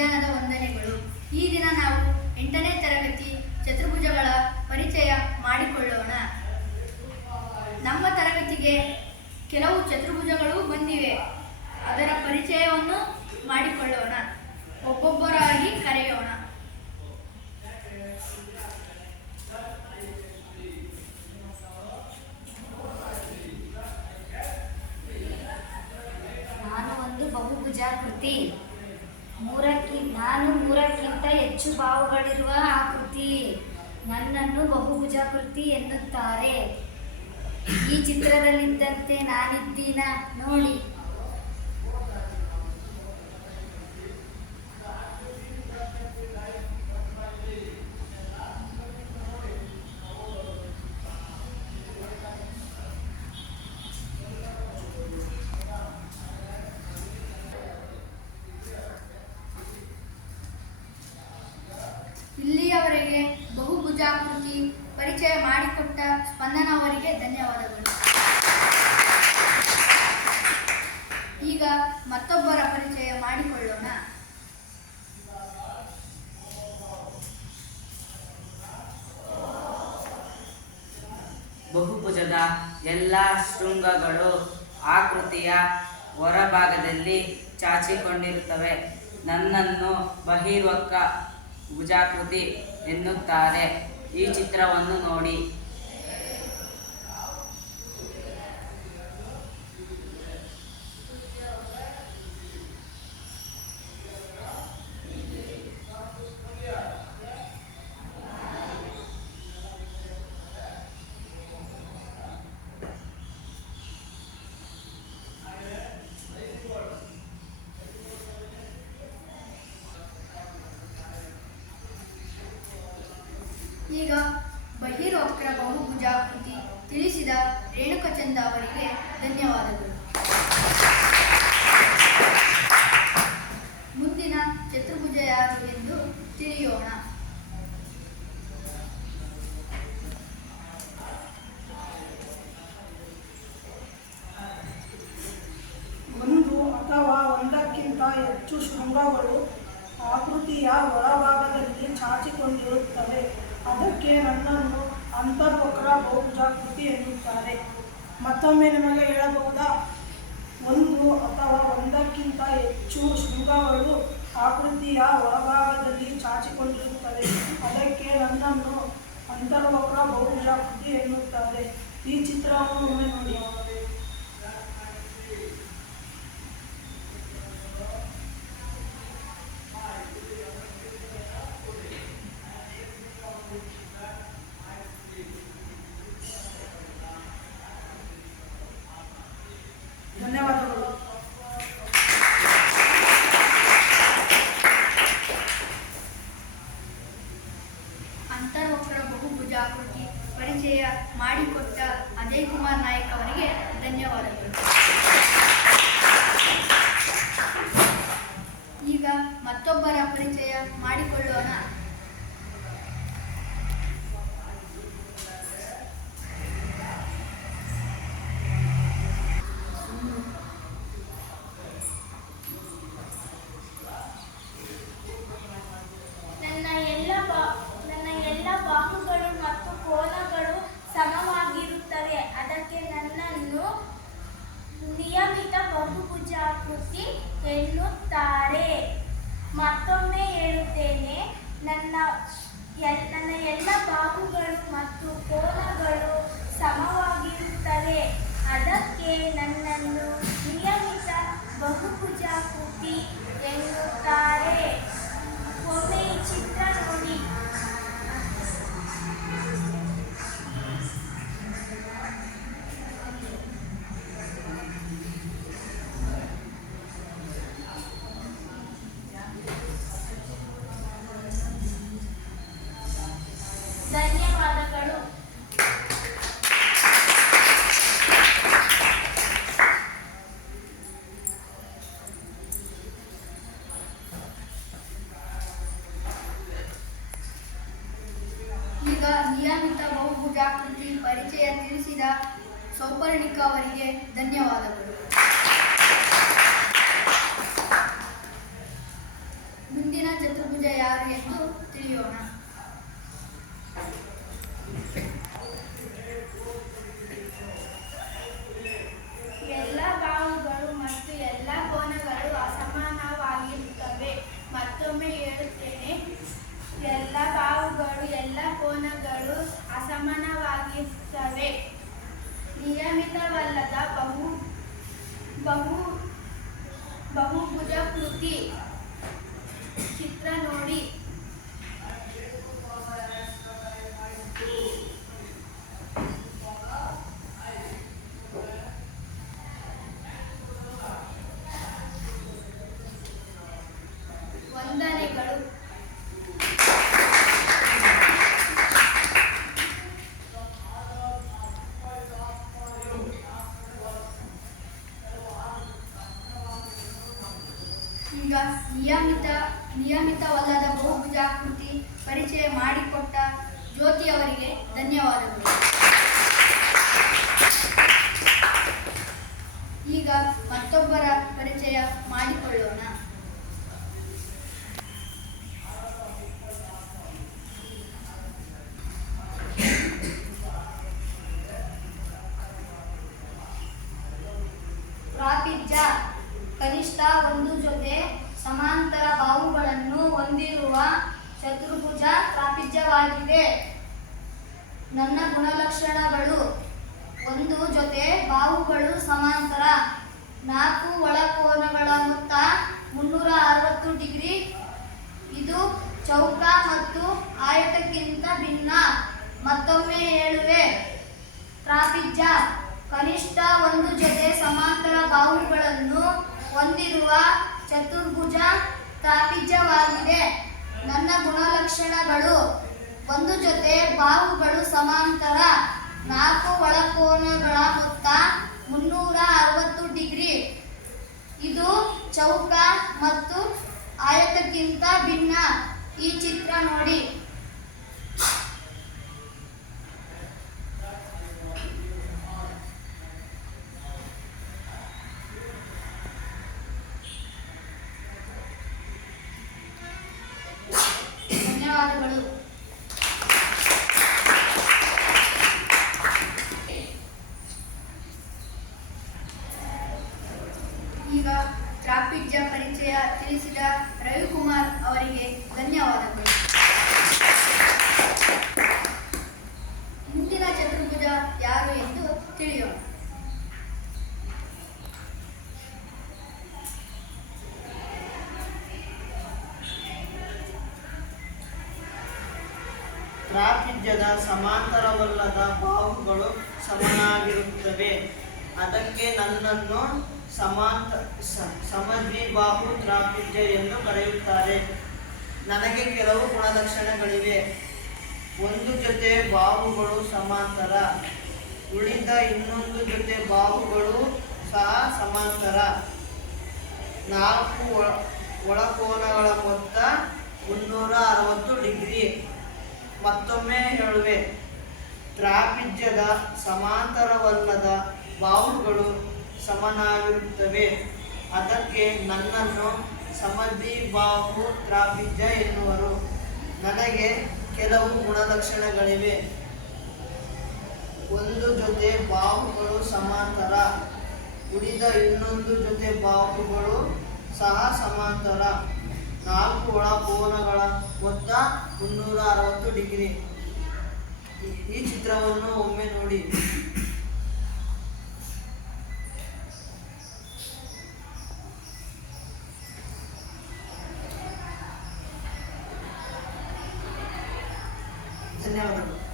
ವಿಜ್ಞಾನದ ವಂದನೆಗಳು. ಈ ದಿನ ನಾವು ಎಂಟನೇ ತರಗತಿ ಚತುರ್ಭುಜಗಳ ಪರಿಚಯ ಮಾಡಿಕೊಳ್ಳೋಣ. ನಮ್ಮ ತರಗತಿಗೆ ಕೆಲವು ಚತುರ್ಭುಜಗಳು ಬಂದಿವೆ. ಅದರ ಪರಿಚಯವನ್ನು ಮಾಡಿಕೊಳ್ಳೋಣ. ಒಬ್ಬೊಬ್ಬರಾಗಿ ಕರೆಯೋಣ. ನಾನು ಒಂದು ಬಹುಭುಜಾಕೃತಿ. ನಾನು ಮೂರಕ್ಕಿಂತ ಹೆಚ್ಚು ಭಾವಗಳಿರುವ ಆಕೃತಿ ನನ್ನನ್ನು ಬಹುಭುಜಾಕೃತಿ ಎನ್ನುತ್ತಾರೆ. ಈ ಚಿತ್ರದಲ್ಲಿದ್ದಂತೆ ನಾನಿದ್ದೀನ. ನೋಡಿ ಬಹುಭುಜಾಕೃತಿ ಪರಿಚಯ ಮಾಡಿಕೊಟ್ಟ ಸ್ಪಂದನ ಅವರಿಗೆ ಧನ್ಯವಾದಗಳು. ಈಗ ಮತ್ತೊಬ್ಬರ ಪರಿಚಯ ಮಾಡಿಕೊಳ್ಳೋಣ. ಬಹುಭುಜದ ಎಲ್ಲ ಶೃಂಗಗಳು ಆಕೃತಿಯ ಹೊರಭಾಗದಲ್ಲಿ ಚಾಚಿಕೊಂಡಿರುತ್ತವೆ. ನನ್ನನ್ನು ಬಹಿರ್ವಕ್ಕ ಭುಜಾಕೃತಿ ಎನ್ನುತ್ತಾರೆ. ಈ ಚಿತ್ರವನ್ನು ನೋಡಿ ಈಗ ಬಹಿರ್ವಕ್ರ ಬಹುಭುಜಾಕೃತಿ ತಿಳಿಸಿದ ರೇಣುಕಚಂದ ಅವರಿಗೆ ಧನ್ಯವಾದಗಳು ಮುಂದಿನ ಚತುರ್ಭುಜ ಯಾರು ಎಂದು ತಿಳಿಯೋಣ ಒಂದು ಅಥವಾ ಒಂದಕ್ಕಿಂತ ಹೆಚ್ಚು ಶೃಂಗಗಳು ಆಕೃತಿಯ ಹೊರಭಾಗದಲ್ಲಿ ಚಾಚಿಕೊಂಡಿರುತ್ತವೆ ಅದಕ್ಕೆ ನನ್ನನ್ನು ಅಂತರ್ವಕ್ರ ಬಹುಭುಜಾಕೃತಿ ಎನ್ನುತ್ತಾರೆ ಮತ್ತೊಮ್ಮೆ ನಿಮಗೆ ಹೇಳಬಹುದಾ? ಒಂದು ಅಥವಾ ಒಂದಕ್ಕಿಂತ ಹೆಚ್ಚು ಶೃಂಗಗಳು ಆಕೃತಿಯ ಒಳಭಾಗದಲ್ಲಿ ಚಾಚಿಕೊಂಡಿರುತ್ತದೆ ಅದಕ್ಕೆ ನನ್ನನ್ನು ಅಂತರ್ವಕ್ರ ಬುದ್ಧಿ ಎನ್ನುತ್ತಾರೆ. ಈ ಚಿತ್ರವನ್ನು ಒಮ್ಮೆ ನೋಡಿ. ಮುಂದಿನ ಚತುರ್ಭುಜ ಯಾರು ಎಂದು ತಿಳಿಯೋಣ ಎಲ್ಲ ಬಾಹುಗಳು ಮತ್ತು ಎಲ್ಲ ಕೋನಗಳು ಅಸಮಾನವಾಗಿರುತ್ತವೆ ಮತ್ತೊಮ್ಮೆ ಹೇಳುತ್ತೇನೆ ಎಲ್ಲ ಬಾಹುಗಳು ಎಲ್ಲ ಕೋನಗಳು ಅಸಮಾನವಾಗಿರುತ್ತವೆ ನಿಯಮಿತವಲ್ಲದ ಬಹು ಬಹು ಬಹುಭುಜಾಕೃತಿ ಚಿತ್ರ ನೋಡಿ ವಂದನೆಗಳು ಈಗ ನಿಯಮಿತ ನಿಯಮಿತವಲ್ಲದ ಬಹುಭುಜಾಕೃತಿ ಪರಿಚಯ ಮಾಡಿಕೊಟ್ಟ ಜ್ಯೋತಿ ಅವರಿಗೆ ಧನ್ಯವಾದಗಳು ಈಗ ಮತ್ತೊಬ್ಬರ ಪರಿಚಯ ಮಾಡಿಕೊಳ್ಳೋಣ ಪ್ರಾಪಿಜ್ಯ ಕನಿಷ್ಠ ಒಂದು ಜೊತೆ ಸಮಾಂತರ ಬಾಹುಗಳನ್ನು ಹೊಂದಿರುವ ಚತುರ್ಭುಜ ಪ್ರಾಪಿಜ್ಯವಾಗಿದೆ ನನ್ನ ಗುಣಲಕ್ಷಣಗಳು ಒಂದು ಜೊತೆ ಬಾಹುಗಳು ಸಮಾಂತರ. ನಾಲ್ಕು ಒಳಕೋನಗಳ ಮೊತ್ತ ಮುನ್ನೂರ ಅರವತ್ತು ಡಿಗ್ರಿ. ಇದು ಚೌಕ ಮತ್ತು ಆಯತಕ್ಕಿಂತ ಭಿನ್ನ. ಮತ್ತೊಮ್ಮೆ ಹೇಳುವೆ. ಪ್ರಾಪಿಜ್ಯ ಕನಿಷ್ಠ ಒಂದು ಜೊತೆ ಸಮಾಂತರ ಬಾಹುಗಳನ್ನು ಹೊಂದಿರುವ ಚತುರ್ಭುಜ ತಾಪಿಜವಾಗಿದೆ ನನ್ನ ಗುಣಲಕ್ಷಣಗಳು ಒಂದು ಜೊತೆ ಬಾಹುಗಳು ಸಮಾಂತರ. ನಾಲ್ಕು ಒಳಕೋನಗಳ ಮೊತ್ತ ಮುನ್ನೂರ ಅರವತ್ತು ಡಿಗ್ರಿ. ಇದು ಚೌಕ ಮತ್ತು ಆಯತಕ್ಕಿಂತ ಭಿನ್ನ. ಈ ಚಿತ್ರ ನೋಡಿ. ಪ್ರಾಪಿಜ್ಯದ ಸಮಾಂತರವಲ್ಲದ ಬಾಹುಗಳು ಸಮನಾಗಿರುತ್ತವೆ. ಅದಕ್ಕೆ ನನ್ನನ್ನು ಸಮಾಂತ ಸಮದ್ವಿಬಾಹು ತ್ರಾಪಿಜ್ಯ ಎಂದು ಕರೆಯುತ್ತಾರೆ. ನನಗೆ ಕೆಲವು ಗುಣಲಕ್ಷಣಗಳಿವೆ. ಒಂದು ಜೊತೆ ಬಾಹುಗಳು ಸಮಾಂತರ. ಉಳಿದ ಇನ್ನೊಂದು ಜೊತೆ ಬಾಹುಗಳು ಸಹ ಸಮಾಂತರ. ನಾಲ್ಕು ಒಳ ಒಳಕೋನಗಳ ಮೊತ್ತ ಮುನ್ನೂರ ಅರವತ್ತು ಡಿಗ್ರಿ. ಮತ್ತೊಮ್ಮೆ ಹೇಳುವೆ. ತ್ರಾಪಿಜ್ಯದ ಸಮಾಂತರವಲ್ಲದ ಬಾಹುಗಳು ಸಮನಾಗಿರುತ್ತವೆ. ಅದಕ್ಕೆ ನನ್ನನ್ನು ಸಮಧಿ ಬಾಹು ತ್ರಾಪಿಜ್ಯ ಎನ್ನುವರು. ನನಗೆ ಕೆಲವು ಗುಣಲಕ್ಷಣಗಳಿವೆ. ಒಂದು ಜೊತೆ ಬಾಹುಗಳು ಸಮಾಂತರ, ಉಳಿದ ಇನ್ನೊಂದು ಜೊತೆ ಬಾಹುಗಳು ಸಹ ಸಮಾಂತರ. ನಾಲ್ಕು ಒಳಕೋನಗಳ ಮೊತ್ತ ಮುನ್ನೂರ ಅರವತ್ತು ಡಿಗ್ರಿ ಈ ಚಿತ್ರವನ್ನು ಒಮ್ಮೆ ನೋಡಿ. ಧನ್ಯವಾದಗಳು.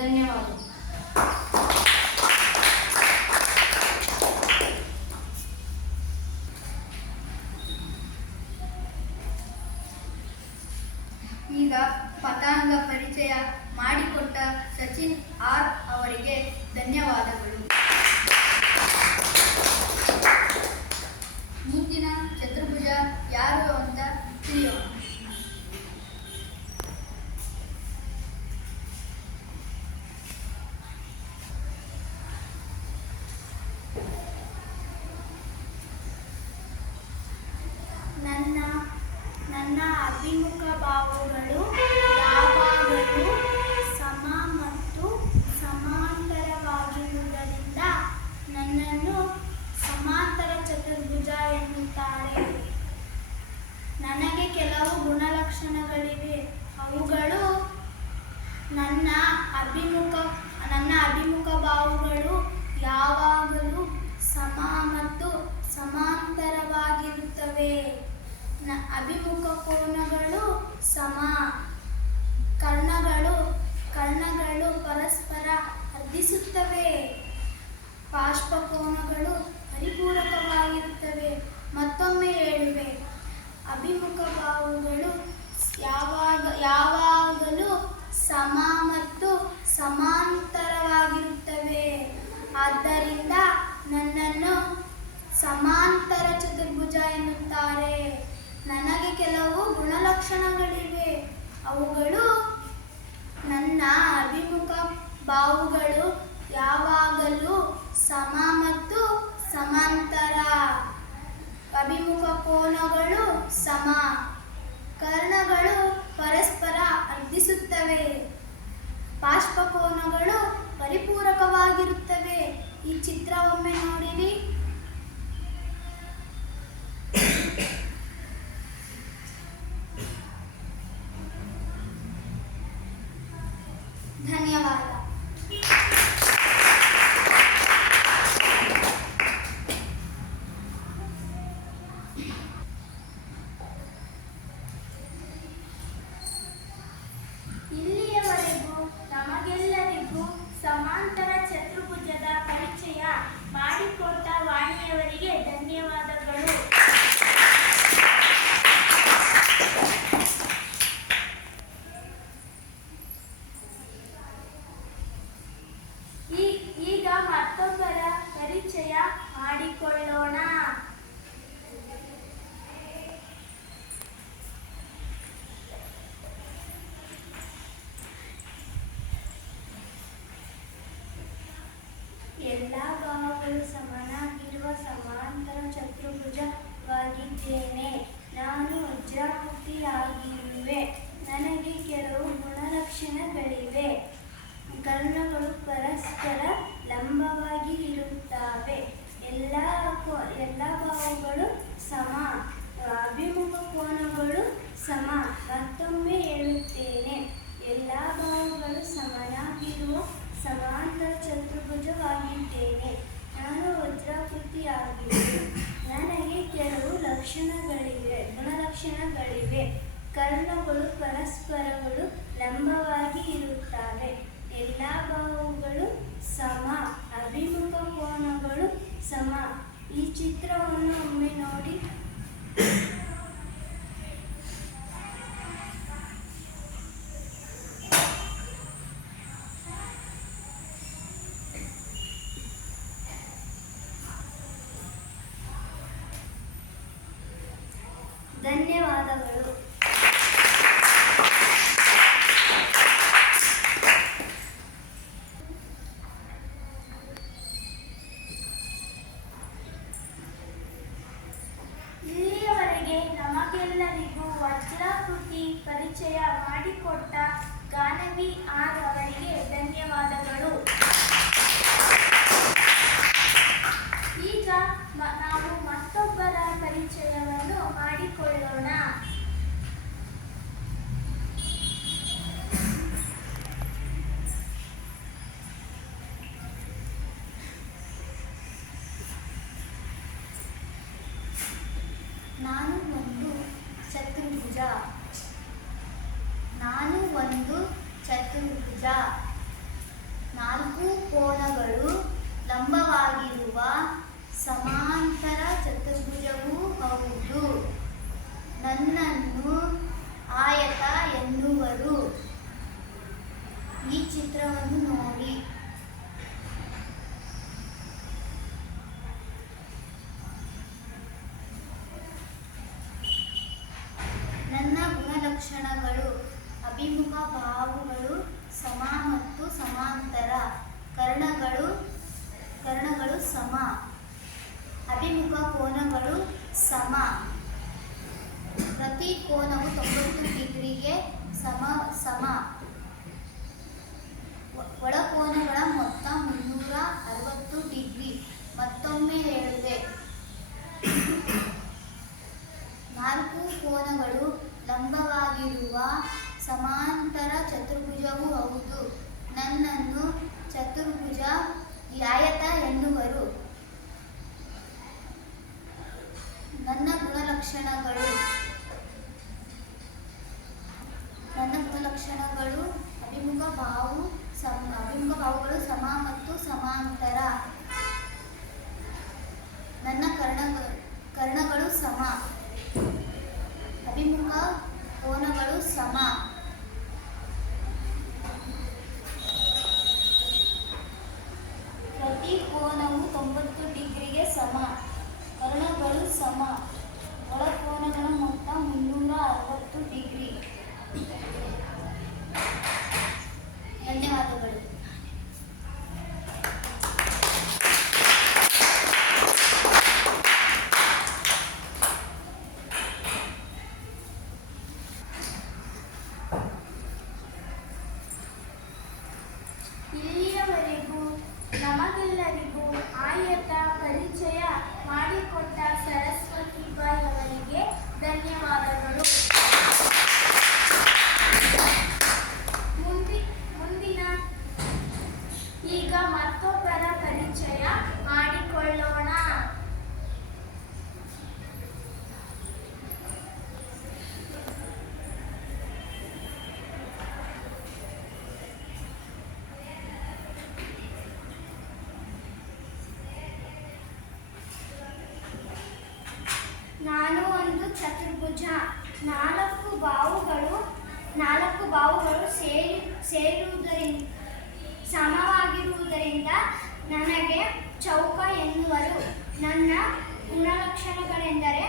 你好 పావురలు ನೈಸರ್ಗಿಕ ಭಾವಗಳು ಯಾವಾಗ, ಯಾವಾಗಲೂ ಸಮ ಮತ್ತು ಸಮಾಂತರವಾಗಿರುತ್ತವೆ ಆದ್ದರಿಂದ ನನ್ನನ್ನು ಸಮಾಂತರ ಚತುರ್ಭುಜ ಎನ್ನುತ್ತಾರೆ. ನನಗೆ ಕೆಲವು ಗುಣಲಕ್ಷಣಗಳಿವೆ. ಅವುಗಳು ನನ್ನ ಅಭಿಮುಖ ಬಾವುಗಳು ಯಾವಾಗಲೂ ಸಮ ಮತ್ತು ಸಮಾಂತರ ಅಭಿಮುಖ ಕೋನಗಳು ಸಮ. ಕರ್ಣಗಳು ಪರಸ್ಪರ ಅರ್ಧಿಸುತ್ತವೆ. ಬಾಷ್ಪಕೋನಗಳು ಪರಿಪೂರಕವಾಗಿರುತ್ತವೆ. ಈ ಚಿತ್ರವೊಮ್ಮೆ ನೋಡಿರಿ. ಕರ್ಣಗಳು ಪರಸ್ಪರಗಳು ಲಂಬವಾಗಿ ಇರುತ್ತವೆ ಎಲ್ಲ ಬಾಹುಗಳು ಸಮ, ಅಭಿಮುಖ ಕೋನಗಳು ಸಮ. ಈ ಚಿತ್ರವನ್ನು ಒಮ್ಮೆ ನೋಡಿ. ಧನ್ಯವಾದಗಳು. ನಾಲ್ಕು ಕೋನಗಳು ಲಂಬವಾಗಿರುವ ಸಮಾಂತರ ಚತುರ್ಭುಜವೂ ಹೌದು. ನನ್ನನ್ನು ಆಯತ ಎನ್ನುವರು. ಈ ಚಿತ್ರವನ್ನು ನೋಡಿ. ಗುಣಲಕ್ಷಣಗಳೆಂದರೆ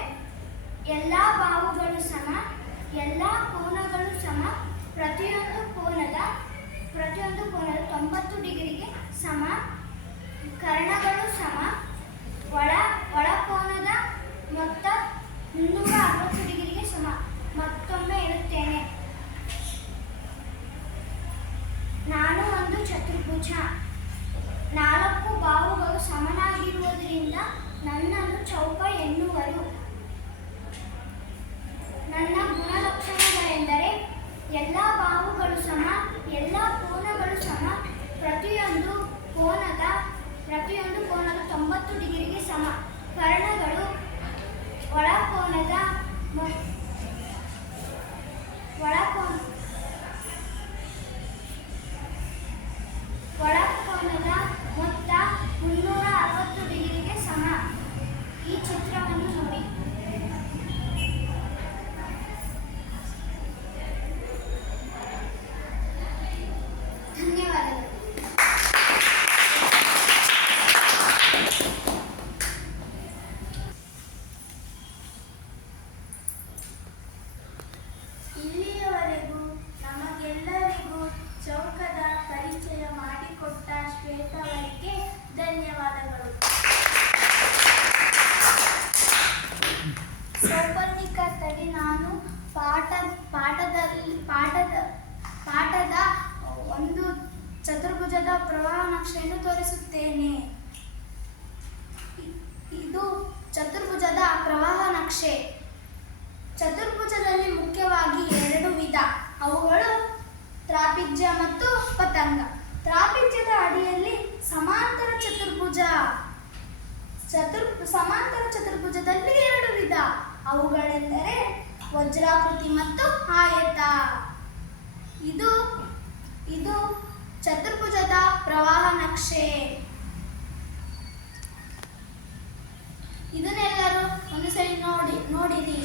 ಎಲ್ಲ ಬಾವುಗಳು ಸಮ, ಎಲ್ಲ ಕೋನಗಳು ಸಮ, ಪ್ರತಿಯೊಂದು ಕೋನದ ಪ್ರತಿಯೊಂದು ಕೋನದ ತೊಂಬತ್ತು ಡಿಗ್ರಿಗೆ ಸಮ, ಕರ್ಣಗಳು ಸಮ, ಒಳ ಒಳಕೋನದ ಮೊತ್ತ ಮುನ್ನೂರ ಅರವತ್ತು ಡಿಗ್ರಿಗೆ ಸಮ. ಮತ್ತೊಮ್ಮೆ ಹೇಳುತ್ತೇನೆ. ನಾನು ಒಂದು ಚತುರ್ಭುಜ. ನಾಲ್ಕು ಬಾವುಗಳು ಸಮನಾಗಿರುವುದರಿಂದ ನನ್ನನ್ನು ಚೌಕ ಎನ್ನುವರು. ನನ್ನ ಗುಣಲಕ್ಷಣಗಳೆಂದರೆ ಎಲ್ಲ ಬಾಹುಗಳು ಸಮ, ಎಲ್ಲ ಕೋನಗಳು ಸಮ. ಪ್ರತಿಯೊಂದು ಕೋನದ ಪ್ರತಿಯೊಂದು ಕೋನದ ತೊಂಬತ್ತು ಡಿಗ್ರಿಗೆ ಸಮ. ಕರ್ಣಗಳು ಒಳಕೋನದ ಮೊ- ಒಳಕೋನ ಒಳಕೋನದ ಮೊತ್ತ ಮುನ್ನೂರ ಅರವತ್ತು ಡಿಗ್ರಿಗೆ ಸಮ ಈ ಚಿತ್ರವನ್ನು ನೋಡಿ ಧನ್ಯವಾದಗಳು ಇಲ್ಲಿಯವರೆಗೂ ನಮಗೆಲ್ಲರಿಗೂ ಚೌಕದ ಪರಿಚಯ ಮಾಡಿಕೊಟ್ಟ ಶ್ವೇತವರಿಗೆ ಧನ್ಯವಾದಗಳು ಸೌಪರ್ಣಿಕ ತಡಿ ನಾನು ಪಾಠ ಪಾಠದಲ್ಲಿ ಪಾಠದ ಪಾಠದ ಒಂದು ಚತುರ್ಭುಜದ ಪ್ರವಾಹ ನಕ್ಷೆಯನ್ನು ತೋರಿಸುತ್ತೇನೆ ಇ- ಇದು ಚತುರ್ಭುಜದ ಪ್ರವಾಹ ನಕ್ಷೆ ಚತುರ್ಭುಜದಲ್ಲಿ ಮುಖ್ಯವಾಗಿ ಎರಡು ವಿಧ ಅವುಗಳು ತ್ರಾಪಿಜ್ಯ ಮತ್ತು ಪತಂಗ ತ್ರಾಪಿಜ್ಯದ ಅಡಿಯಲ್ಲಿ ಸಮಾಂತರ ಚತುರ್ಭುಜ ಚತುರ್ ಸಮಾಂತರ ಚತುರ್ಭುಜದಲ್ಲಿ ಎರಡು ವಿಧ ಅವುಗಳೆಂದರೆ ವಜ್ರಾಕೃತಿ ಮತ್ತು ಆಯತ ಇದು ಇದು ಚತುರ್ಭುಜದ ಪ್ರವಾಹ ನಕ್ಷೆ ಇದನ್ನೆಲ್ಲರೂ ಒಂದು ಸರಿ ನೋಡಿ ನೋಡಿರಿ.